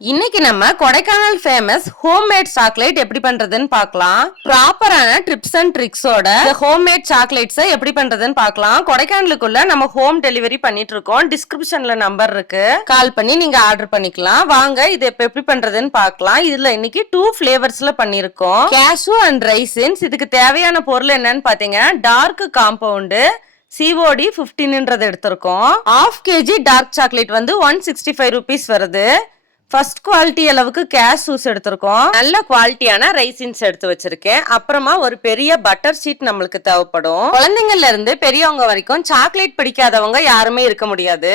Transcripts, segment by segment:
இன்னைக்கு நம்ம Kodaikanal famous homemade chocolate எப்படி பண்றதுன்னு பார்க்கலாம். ப்ராப்பரான ட்ரிப்ஸ் அண்ட் ட்ரிக்ஸோட ஹோம்மேட் சாக்லேட்ஸை எப்படி பண்றதுன்னு பார்க்கலாம். கொடைக்கானலுக்குள்ள நம்ம ஹோம் டெலிவரி பண்ணிட்டு இருக்கோம். டிஸ்கிரிப்ஷன்ல நம்பர் இருக்கு. கால் பண்ணி நீங்க ஆர்டர் பண்ணிக்கலாம். வாங்க இது இப்ப எப்படி பண்றதுன்னு பார்க்கலாம். இதுல இன்னைக்கு டூ ஃபிளேவர்ஸ்ல பண்ணிருக்கோம் கேஷு அண்ட் ரைசின்ஸ் இதுக்கு தேவையான பொருள் என்னன்னு பாத்தீங்கன்னா டார்க் காம்பவுண்டு சிஓடி ஃபிஃப்டீன்ன்றது எடுத்திருக்கோம். ஆஃப் கேஜி டார்க் சாக்லேட் வந்து ஒன் சிக்ஸ்டி ஃபைவ் ருபீஸ் வருது. ஃபர்ஸ்ட் குவாலிட்டி அளவுக்கு கேஷூஸ் எடுத்திருக்கோம். நல்ல குவாலிட்டியான ரைசின்ஸ் எடுத்து வச்சிருக்கேன். அப்புறமா ஒரு பெரிய பட்டர் ஷீட் நம்மளுக்கு தேவைப்படும். குழந்தைங்கள்ல இருந்து பெரியவங்க வரைக்கும் சாக்லேட் பிடிக்காதவங்க யாருமே இருக்க முடியாது.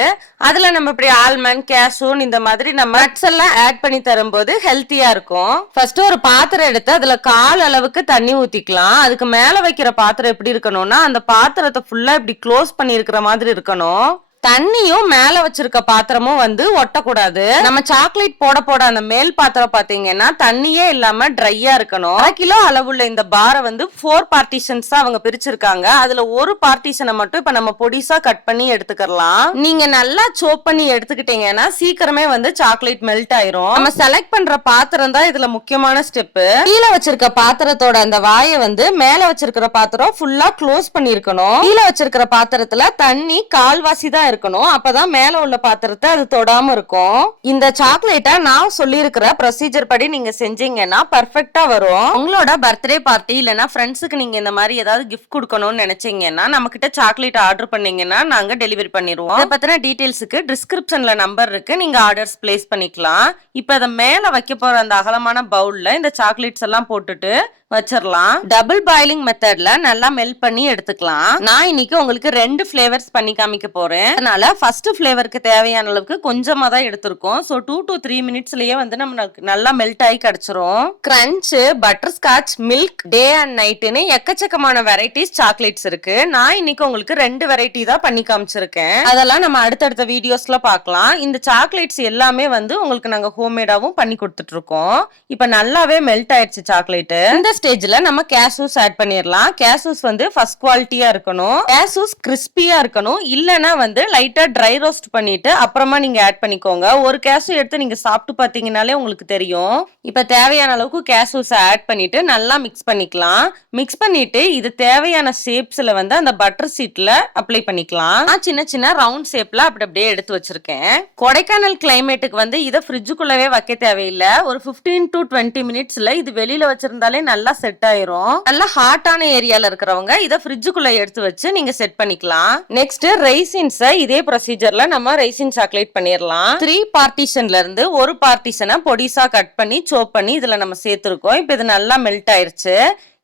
அதுல நம்ம இப்படி ஆல்மண்ட் கேஷூன் இந்த மாதிரி நம்ம நட்ஸ் எல்லாம் ஆட் பண்ணி தரும்போது ஹெல்த்தியா இருக்கும். ஃபர்ஸ்ட் ஒரு பாத்திரம் எடுத்து அதுல கால் அளவுக்கு தண்ணி ஊத்திக்கலாம். அதுக்கு மேல வைக்கிற பாத்திரம் எப்படி இருக்கணும்னா அந்த பாத்திரத்தை ஃபுல்லா இப்படி க்ளோஸ் பண்ணி இருக்கிற மாதிரி இருக்கணும். தண்ணியும் மேல வச்சிருக்க பாத்திரமும் வந்து ஒட்டக்கூடாது. நம்ம சாக்லேட் போட போட அந்த மேல் பாத்திரம் பாத்தீங்கன்னா தண்ணியே இல்லாம ட்ரையா இருக்கணும். அரை கிலோ அளவுள்ள இந்த பாரை வந்து ஃபோர் பார்ட்டிஷன்ஸ் அவங்க பிரிச்சிருக்காங்க. அதுல ஒரு பார்ட்டிஷனை மட்டும் இப்ப நம்ம பொடிசா கட் பண்ணி எடுத்துக்கலாம் நீங்க நல்லா சோப் பண்ணி எடுத்துக்கிட்டீங்கன்னா சீக்கிரமே வந்து சாக்லேட் மெல்ட் ஆயிரும். நம்ம செலக்ட் பண்ற பாத்திரம் தான் இதுல முக்கியமான ஸ்டெப் கீழே வச்சிருக்க பாத்திரத்தோட அந்த வாயை வந்து மேல வச்சிருக்கிற பாத்திரம் ஃபுல்லா க்ளோஸ் பண்ணிருக்கணும் கீழே வச்சிருக்கிற பாத்திரத்துல தண்ணி கால்வாசி தான் இருக்கணும். அப்பதான் மேல உள்ள பாத்திரத்தை அது தொடாம இருக்கும். இந்த சாக்லேட்டை நான் சொல்லியிருக்கிற ப்ரொசீஜர் படி நீங்க செஞ்சீங்கன்னா பர்ஃபெக்டா வரும். உங்களோட பர்த்டே பார்ட்டி இல்லைன்னா ஃப்ரெண்ட்ஸுக்கு நீங்க இந்த மாதிரி ஏதாவது கிஃப்ட் கொடுக்கணும்னு நினைச்சீங்கன்னா நம்ம கிட்ட சாக்லேட் ஆர்டர் பண்ணீங்கன்னா நாங்க டெலிவரி பண்ணிடுவோம் இதை பத்தின டீடைல்ஸுக்கு டிஸ்கிரிப்ஷன்ல நம்பர் இருக்கு. நீங்க ஆர்டர்ஸ் பிளேஸ் பண்ணிக்கலாம். இப்போ அதை மேல வைக்க போற அந்த அகலமான பவுல்ல இந்த சாக்லேட்ஸ் எல்லாம் போட்டுட்டு வச்சிடலாம் டபுள் பாயிலிங் மெத்தட்ல நல்லா மெல்ட் பண்ணி எடுத்துக்கலாம். நான் இன்னைக்கு உங்களுக்கு ரெண்டு ஃபிளேவர்ஸ் பண்ணி காமிக்க போறேன். அதனால ஃபர்ஸ்ட் ஃபிளேவருக்கு தேவையான அளவுக்கு கொஞ்சமா தான் எடுத்திருக்கோம். ஸோ டூ டு த்ரீ மினிட்ஸ்லயே வந்து நம்ம நல்லா மெல்ட் ஆகி கிடைச்சிரும். Crunch butter scotch milk day and நைட்டுன்னு எக்கச்சக்கமான வெரைட்டிஸ் சாக்லேட்ஸ் இருக்கு. நான் இன்னைக்கு உங்களுக்கு ரெண்டு வெரைட்டி தான் பண்ணி காமிச்சிருக்கேன். அதெல்லாம் நம்ம அடுத்தடுத்த வீடியோஸ்ல பார்க்கலாம். இந்த சாக்லேட்ஸ் எல்லாமே வந்து உங்களுக்கு நாங்க ஹோம்மேடாவும் பண்ணி கொடுத்துட்டு இருக்கோம். இப்போ நல்லாவே மெல்ட் ஆயிடுச்சு சாக்லேட் இந்த ஸ்டேஜ்ல நம்ம கேசூஸ் ஆட் பண்ணிடலாம் கேசூஸ் வந்து ஃபர்ஸ்ட் குவாலிட்டியா இருக்கணும். கேசூஸ் கிறிஸ்பியா இருக்கணும். இல்லனா வந்து லைட்டா ட்ரை ரோஸ்ட் பண்ணிட்டு அப்புறமா நீங்க ஆட் பண்ணிக்கோங்க. ஒரு கேசு எடுத்து நீங்க சாப்பிட்டு பாத்தீங்கனாலே உங்களுக்கு தெரியும். இப்ப தேவையான அளவுக்கு கேசூஸ் ஆட் பண்ணிட்டு நல்லா மிக்ஸ் பண்ணிக்கலாம். மிக்ஸ் பண்ணிட்டு இது தேவையான ஷேப்ஸ்ல வந்து அந்த பட்டர் சீட்ல அப்ளை பண்ணிக்கலாம். நான் சின்ன சின்ன ரவுண்ட் ஷேப்ல அப்படி அப்படியே எடுத்து வச்சிருக்கேன். கொடைக்கானல் கிளைமேட்டுக்கு வந்து இதை ஃப்ரிட்ஜுக்குள்ளவே வைக்க தேவையில்லை. ஒரு 15 டு டுவெண்ட்டி மினிட்ஸ்ல இது வெளியில வச்சிருந்தாலே நல்லா செட் ஆயிரும். நல்ல ஹாட்டான ஏரியால இருக்கிறவங்க இதை ஃப்ரிட்ஜுக்குள்ள எடுத்து வச்சு நீங்க செட் பண்ணிக்கலாம். நெக்ஸ்ட் ரைசின்ஸ இதே ப்ரொசீஜர்ல நம்ம ரைசின் சாக்லேட் பண்ணிடலாம் த்ரீ பார்ட்டிஷன்ல இருந்து ஒரு பார்ட்டிஷனை பொடிசா கட் பண்ணி சோப் பண்ணி இதுல நம்ம சேர்த்திருக்கோம். இப்போ இது நல்லா மெல்ட் ஆயிருச்சு.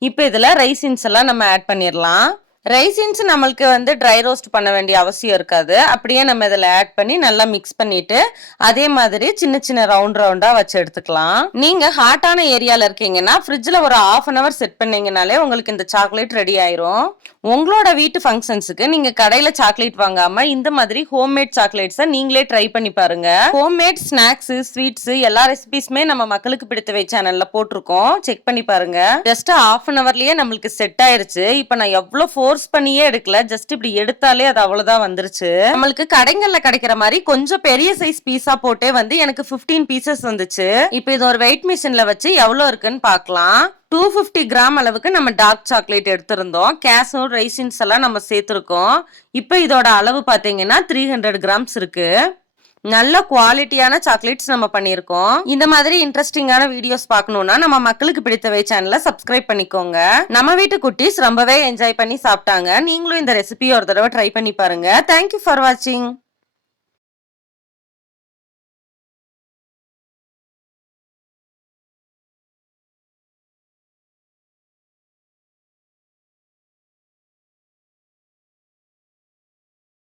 இப்போ இதுல ரைசின்ஸ் எல்லாம் நம்ம ஆட் பண்ணிடலாம் ரைசின்ஸ் நம்மளுக்கு வந்து ட்ரை ரோஸ்ட் பண்ண வேண்டிய அவசியம் இருக்காது. அப்படியே நம்ம இதில் ஆட் பண்ணி நல்லா மிக்ஸ் பண்ணிட்டு அதே மாதிரி சின்ன சின்ன ரவுண்ட் ரவுண்டாக வச்சு எடுத்துக்கலாம். நீங்கள் ஹாட்டான ஏரியாவில் இருக்கீங்கன்னா ஃப்ரிட்ஜில் ஒரு ஆஃப் அன் அவர் செட் பண்ணீங்கனாலே உங்களுக்கு இந்த சாக்லேட் ரெடி ஆயிரும். உங்களோட வீட்டு ஃபங்க்ஷன்ஸுக்கு நீங்க கடையில சாக்லேட் வாங்காம இந்த மாதிரி ஹோம்மேட் சாக்லேட்ஸை நீங்களே ட்ரை பண்ணி பாருங்க. ஹோம்மேட் ஸ்நாக்ஸ் ஸ்வீட்ஸ் எல்லா ரெசிபிஸ்மே நம்ம மக்களுக்கு பிடித்தவை சேனல்ல போட்டிருக்கோம். செக் பண்ணி பாருங்க. ஜஸ்ட் ஆஃப் அன் அவர்லயே நம்மளுக்கு செட் ஆயிருச்சு. இப்போ நான் எவ்வளவு ஃபோர்ஸ் பண்ணியே எடுக்கல. ஜஸ்ட் இப்படி எடுத்தாலே அது அவ்வளவுதான் வந்துருச்சு. நம்மளுக்கு கடைகள்ல கிடைக்கிற மாதிரி கொஞ்சம் பெரிய சைஸ் பீஸா போட்டே வந்து எனக்கு 15 பீசஸ் வந்துச்சு. இப்போ இது ஒரு வெயிட் மிஷின்ல வச்சு எவ்வளவு இருக்குன்னு பார்க்கலாம். டூ ஃபிஃப்டி கிராம் அளவுக்கு நம்ம டார்க் சாக்லேட் எடுத்திருந்தோம். கேஸும் ரைசின்ஸ் எல்லாம் நம்ம சேர்த்துருக்கோம். இப்போ இதோட அளவு பார்த்தீங்கன்னா த்ரீ ஹண்ட்ரட் கிராம்ஸ் இருக்கு. நல்ல குவாலிட்டியான சாக்லேட்ஸ் நம்ம பண்ணியிருக்கோம். இந்த மாதிரி இன்ட்ரெஸ்டிங்கான வீடியோஸ் பார்க்கணும்னா நம்ம மக்களுக்கு பிடித்தவை சேனலை சப்ஸ்கிரைப் பண்ணிக்கோங்க. நம்ம வீட்டு குட்டீஸ் ரொம்பவே என்ஜாய் பண்ணி சாப்பிட்டாங்க. நீங்களும் இந்த ரெசிபி ஒரு தடவை ட்ரை பண்ணி பாருங்க. தேங்க்யூ ஃபார் வாட்சிங்